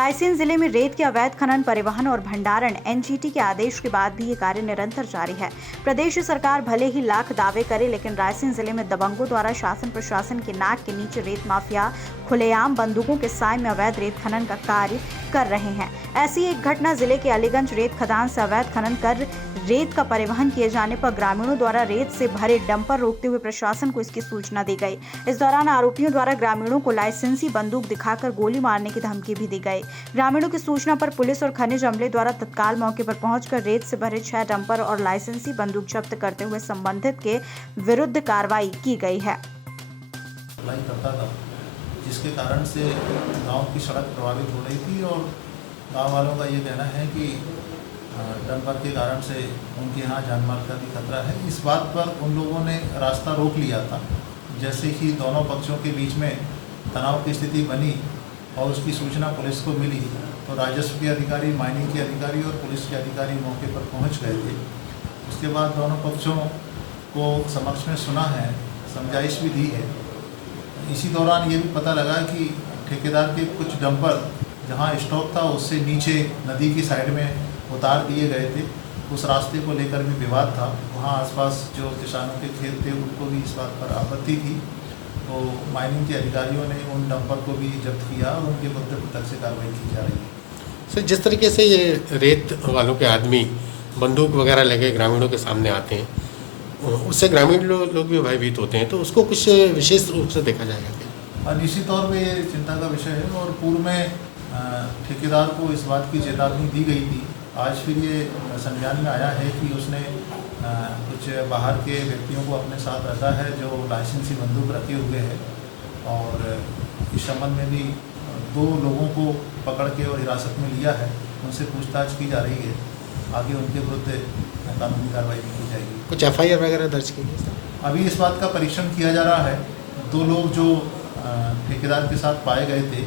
रायसेन जिले में रेत के अवैध खनन, परिवहन और भंडारण एनजीटी के आदेश के बाद भी ये कार्य निरंतर जारी है। प्रदेश सरकार भले ही लाख दावे करे, लेकिन रायसेन जिले में दबंगों द्वारा शासन प्रशासन के नाक के नीचे रेत माफिया खुलेआम बंदूकों के साय में अवैध रेत खनन का कार्य कर रहे हैं। ऐसी एक घटना जिले के अलीगंज रेत खदान से अवैध खनन कर रेत का परिवहन किए जाने पर ग्रामीणों द्वारा रेत से भरे डंपर रोकते हुए प्रशासन को इसकी सूचना दी गई। इस दौरान आरोपियों द्वारा ग्रामीणों को लाइसेंसी बंदूक दिखाकर गोली मारने की धमकी भी दी गई। ग्रामीणों की सूचना पर पुलिस और खनिज अमले द्वारा तत्काल मौके पर पहुंचकर रेत से भरे 6 डंपर और लाइसेंसी बंदूक जब्त करते हुए संबंधित के विरुद्ध कार्रवाई की गई है। जिसके कारण से गांव की सड़क प्रभावित हो रही थी और गांव वालों का ये कहना है कि डंपर के कारण से उनके यहाँ जान माल का भी खतरा है। इस बात पर उन लोगों ने रास्ता रोक लिया था। जैसे ही दोनों पक्षों के बीच में तनाव की स्थिति बनी और उसकी सूचना पुलिस को मिली तो राजस्व के अधिकारी, माइनिंग के अधिकारी और पुलिस के अधिकारी मौके पर पहुंच गए थे। उसके बाद दोनों पक्षों को समक्ष में सुना है, समझाइश भी दी है। इसी दौरान ये भी पता लगा कि ठेकेदार के कुछ डंपर जहां स्टॉक था उससे नीचे नदी की साइड में उतार दिए गए थे। उस रास्ते को लेकर भी विवाद था। वहां आसपास जो किसानों के खेत थे उनको भी इस बात पर आपत्ति थी, तो माइनिंग के अधिकारियों ने उन डंपर को भी जब्त किया और उनके विरुद्ध पृथक से कार्रवाई की जा रही है। सर, जिस तरीके से ये रेत वालों के आदमी बंदूक वगैरह लेके ग्रामीणों के सामने आते हैं, उससे ग्रामीण लोग भी भयभीत होते हैं, तो उसको कुछ विशेष रूप से देखा जाएगा। निश्चित तौर पे ये चिंता का विषय है और पूर्व में ठेकेदार को इस बात की चेतावनी दी गई थी। आज फिर ये संज्ञान में आया है कि उसने कुछ बाहर के व्यक्तियों को अपने साथ रखा है जो लाइसेंसी बंदूक रखे हुए हैं और इस संबंध में भी 2 लोगों को पकड़ के और हिरासत में लिया है। उनसे पूछताछ की जा रही है। आगे उनके विरुद्ध कानूनी कार्रवाई भी की जाएगी। कुछ एफआईआर वगैरह दर्ज की गई? अभी इस बात का परीक्षण किया जा रहा है। 2 लोग जो ठेकेदार के साथ पाए गए थे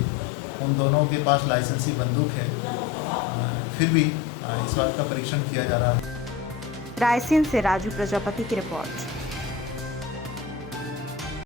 उन दोनों के पास लाइसेंसी बंदूक है। फिर भी इस बात का परीक्षण किया जा रहा है। रायसेन से राजू प्रजापति की रिपोर्ट।